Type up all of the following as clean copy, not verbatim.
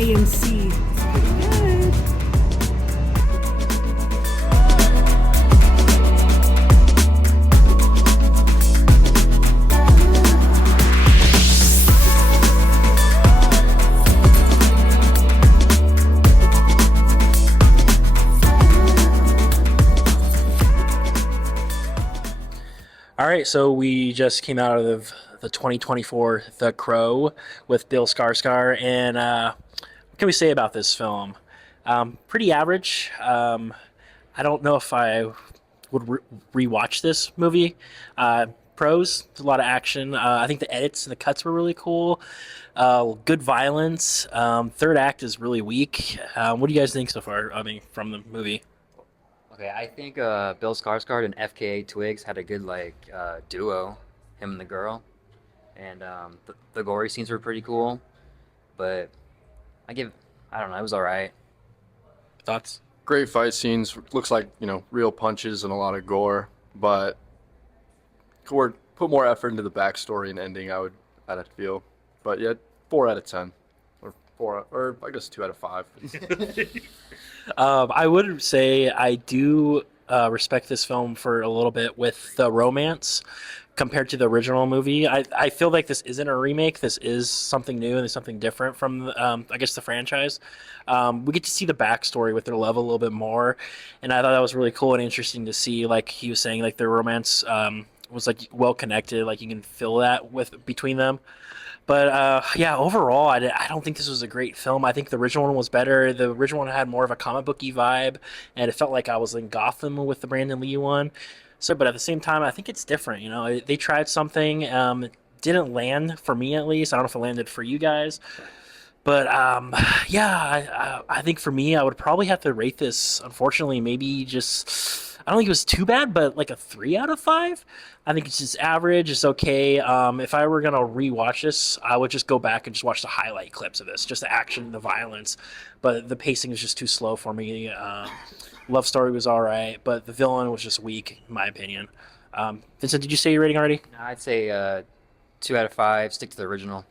AMC. It's pretty good. All right, so we just came out of the 2024 The Crow with Bill Skarsgård, and what can we say about this film? Pretty average. I don't know if I would rewatch this movie. Pros, a lot of action. I think the edits and the cuts were really cool. Good violence. Third act is really weak. What do you guys think so far? I mean, from the movie. Okay, I think Bill Skarsgård and FKA Twigs had a good duo, him and the girl, and the gory scenes were pretty cool. But I don't know, it was all right. Thoughts? Great fight scenes. Looks like, real punches and a lot of gore, but could put more effort into the backstory and ending, I'd feel. But yeah, 4 out of 10. Or I guess 2 out of 5. I would say I do respect this film for a little bit with the romance compared to the original movie. I feel like this isn't a remake. This is something new and something different from, I guess, the franchise. We get to see the backstory with their love a little bit more, and I thought that was really cool and interesting to see. Like he was saying, like their romance was like well connected. Like you can feel that between them. But yeah, overall, I don't think this was a great film. I think the original one was better. The original one had more of a comic booky vibe, and it felt like I was in Gotham with the Brandon Lee one. So, but at the same time, I think it's different. They tried something, didn't land for me at least. I don't know if it landed for you guys, but yeah, I think for me, I would probably have to rate this. Unfortunately, maybe just. I don't think it was too bad, but like a 3 out of 5. I think it's just average. It's okay. If I were gonna rewatch this, I would just go back and just watch the highlight clips of this, just the action, the violence. But the pacing is just too slow for me. Love story was all right, but the villain was just weak, in my opinion. Vincent, did you say your rating already? No, I'd say 2 out of 5. Stick to the original.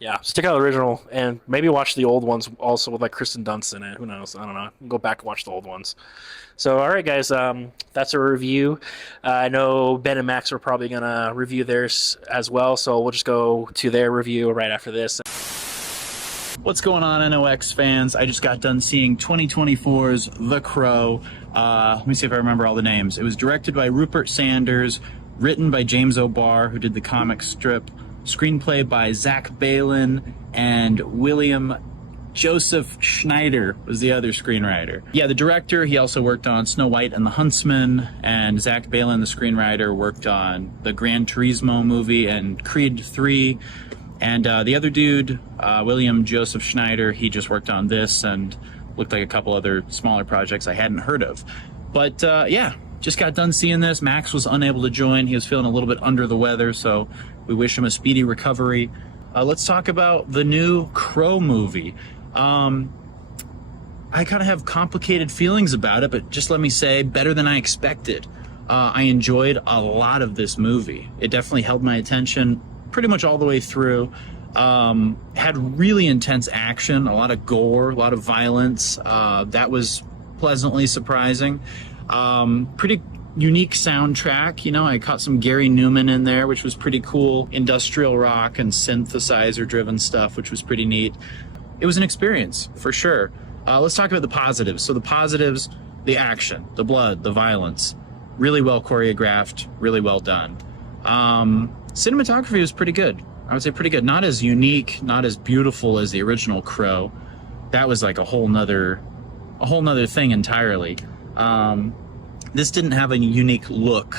Yeah, stick out the original, and maybe watch the old ones also with like Kristen Dunst in it. Who knows? I don't know. Go back and watch the old ones. So, all right, guys, that's a review. I know Ben and Max are probably going to review theirs as well, so we'll just go to their review right after this. What's going on, NOX fans? I just got done seeing 2024's The Crow. Let me see if I remember all the names. It was directed by Rupert Sanders, written by James O'Barr, who did the comic strip, screenplay by Zach Balin, and William Joseph Schneider was the other screenwriter. Yeah, the director, he also worked on Snow White and the Huntsman, and Zach Balin, the screenwriter, worked on the Gran Turismo movie and Creed 3. And the other dude, William Joseph Schneider, he just worked on this and looked like a couple other smaller projects I hadn't heard of. But yeah, just got done seeing this. Max was unable to join. He was feeling a little bit under the weather, so we wish him a speedy recovery. Let's talk about the new Crow movie. I kind of have complicated feelings about it, but just let me say, better than I expected. I enjoyed a lot of this movie. It definitely held my attention pretty much all the way through. Had really intense action, a lot of gore, a lot of violence. That was pleasantly surprising. Pretty unique soundtrack. I caught some Gary Newman in there, which was pretty cool. Industrial rock and synthesizer driven stuff, which was pretty neat. It was an experience for sure. Let's talk about the positives. So the positives, the action, the blood, the violence, really well choreographed, really well done. Cinematography was pretty good. I would say pretty good. Not as unique, not as beautiful as the original Crow. That was like a whole nother thing entirely. This didn't have a unique look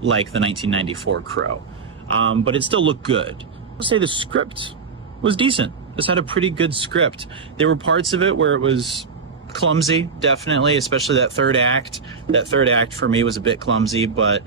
like the 1994 Crow, but it still looked good. I'll say the script was decent. This had a pretty good script. There were parts of it where it was clumsy, definitely, especially that third act. That third act for me was a bit clumsy, but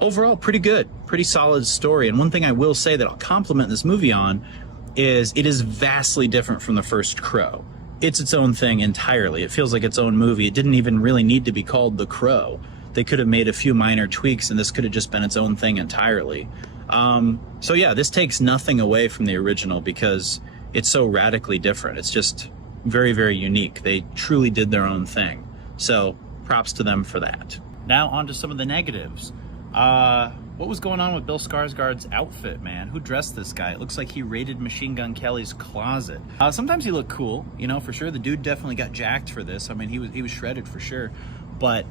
overall pretty good, pretty solid story. And one thing I will say that I'll compliment this movie on is it is vastly different from the first Crow. It's its own thing entirely. It feels like its own movie. It didn't even really need to be called The Crow. They could have made a few minor tweaks and this could have just been its own thing entirely. So yeah, this takes nothing away from the original because it's so radically different. It's just very, very unique. They truly did their own thing. So props to them for that. Now on to some of the negatives. What was going on with Bill Skarsgård's outfit, man? Who dressed this guy? It looks like he raided Machine Gun Kelly's closet. Sometimes he looked cool, you know, for sure. The dude definitely got jacked for this. I mean, he was shredded for sure. But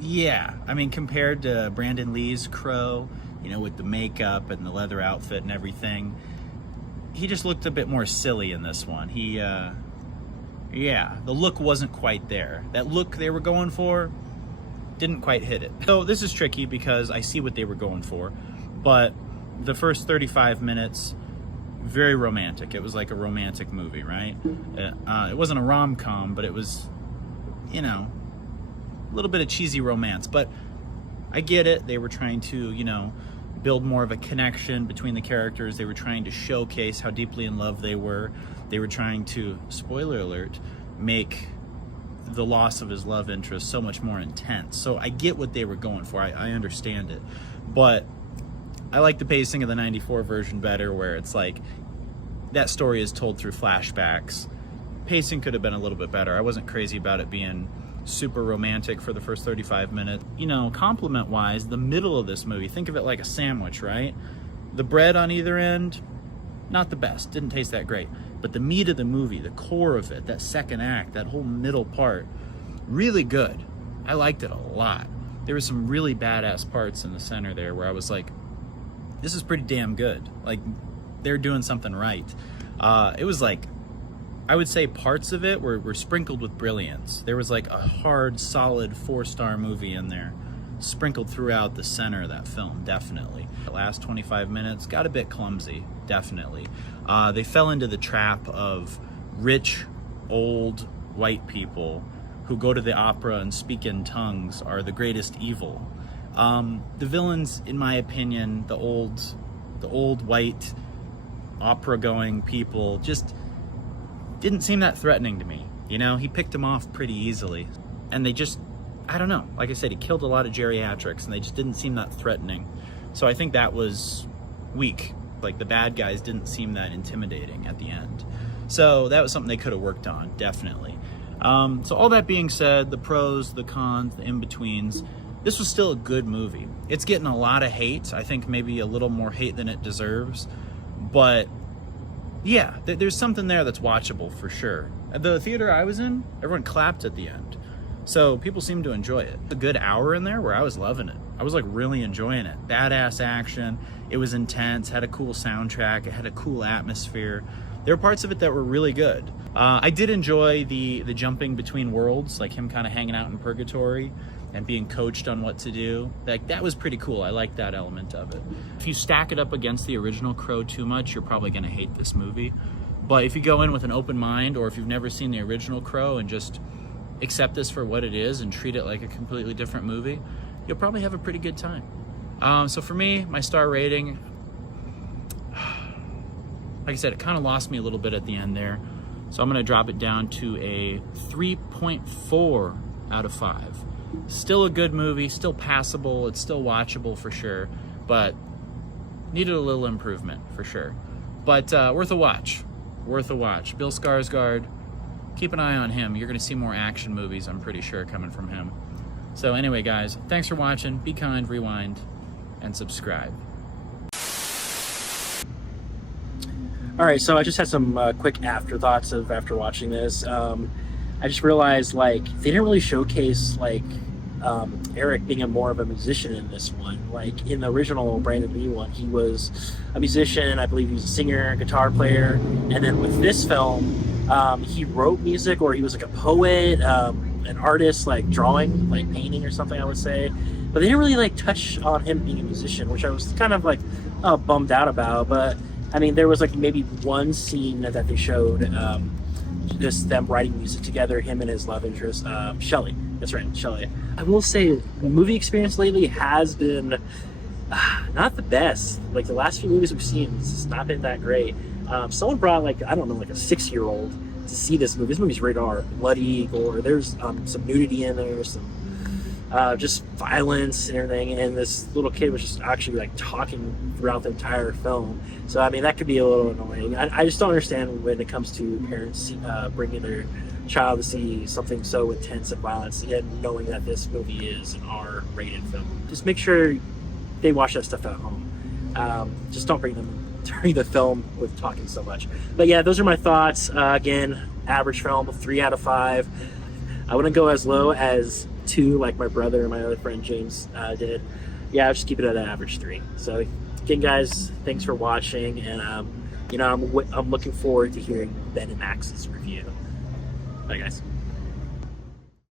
yeah, I mean, compared to Brandon Lee's Crow, you know, with the makeup and the leather outfit and everything, he just looked a bit more silly in this one. Yeah, the look wasn't quite there. That look they were going for didn't quite hit it. So this is tricky because I see what they were going for, but the first 35 minutes, very romantic. It was like a romantic movie, right? It wasn't a rom-com, but it was, you know, a little bit of cheesy romance. But I get it. They were trying to, you know, build more of a connection between the characters. They were trying to showcase how deeply in love they were. They were trying to, spoiler alert, make the loss of his love interest so much more intense. So I get what they were going for. I understand it. But I like the pacing of the 94 version better, where it's like that story is told through flashbacks. Pacing could have been a little bit better. I wasn't crazy about it being super romantic for the first 35 minutes. You know, compliment wise, the middle of this movie, think of it like a sandwich, right? The bread on either end, not the best, didn't taste that great. But the meat of the movie, the core of it, that second act, that whole middle part, really good. I liked it a lot. There were some really badass parts in the center there where I was like, this is pretty damn good. Like, they're doing something right. It was like, I would say parts of it were sprinkled with brilliance. There was like a hard, solid 4-star movie in there, sprinkled throughout the center of that film, definitely. The last 25 minutes got a bit clumsy, definitely. They fell into the trap of rich, old, white people who go to the opera and speak in tongues are the greatest evil. The villains, in my opinion, the old white opera-going people just didn't seem that threatening to me. You know, he picked them off pretty easily. And they just, I don't know, like I said, he killed a lot of geriatrics and they just didn't seem that threatening. So I think that was weak. Like, the bad guys didn't seem that intimidating at the end. So that was something they could have worked on, definitely. So all that being said, the pros, the cons, the in-betweens, this was still a good movie. It's getting a lot of hate. I think maybe a little more hate than it deserves. But yeah, there's something there that's watchable for sure. At the theater I was in, everyone clapped at the end. So people seem to enjoy it. A good hour in there where I was loving it. I was like really enjoying it. Badass action. It was intense, had a cool soundtrack, it had a cool atmosphere. There were parts of it that were really good. I did enjoy the jumping between worlds, like him kind of hanging out in purgatory and being coached on what to do. Like, that was pretty cool. I liked that element of it. If you stack it up against the original Crow too much, you're probably gonna hate this movie. But if you go in with an open mind, or if you've never seen the original Crow and just accept this for what it is and treat it like a completely different movie, you'll probably have a pretty good time. So for me, my star rating, like I said, it kind of lost me a little bit at the end there. So I'm gonna drop it down to a 3.4 out of 5. Still a good movie, still passable, it's still watchable for sure, but needed a little improvement for sure. But worth a watch, worth a watch. Bill Skarsgård, keep an eye on him. You're gonna see more action movies, I'm pretty sure, coming from him. So anyway, guys, thanks for watching. Be kind, rewind, and subscribe. All right, so I just had some quick afterthoughts of after watching this. I just realized, like, they didn't really showcase, like, Eric being more of a musician in this one. Like, in the original Brandon Lee one, he was a musician. I believe he was a singer, guitar player. And then with this film, he wrote music, or he was like a poet, an artist, like drawing, like painting or something, I would say. But they didn't really like touch on him being a musician, which I was kind of like bummed out about. But I mean, there was like maybe one scene that they showed, just them writing music together, him and his love interest, Shelley. That's right, Shelley. I will say the movie experience lately has been not the best. Like, the last few movies we've seen, it's just not been that great. Someone brought, like, I don't know, like a 6-year-old to see this movie. This movie's rated R, bloody, gore. There's some nudity in there, some just violence and everything. And this little kid was just actually like talking throughout the entire film. So I mean, that could be a little annoying. I just don't understand when it comes to parents bringing their child to see something so intense and violence, and knowing that this movie is an R-rated film. Just make sure they watch that stuff at home. Just don't bring them during the film with talking so much. But yeah, those are my thoughts. Again, average film, 3 out of 5. I wouldn't go as low as 2 like my brother and my other friend James did. Yeah, I'll just keep it at an average 3. So again, guys, thanks for watching, and I'm looking forward to hearing Ben and Max's review. Bye, guys.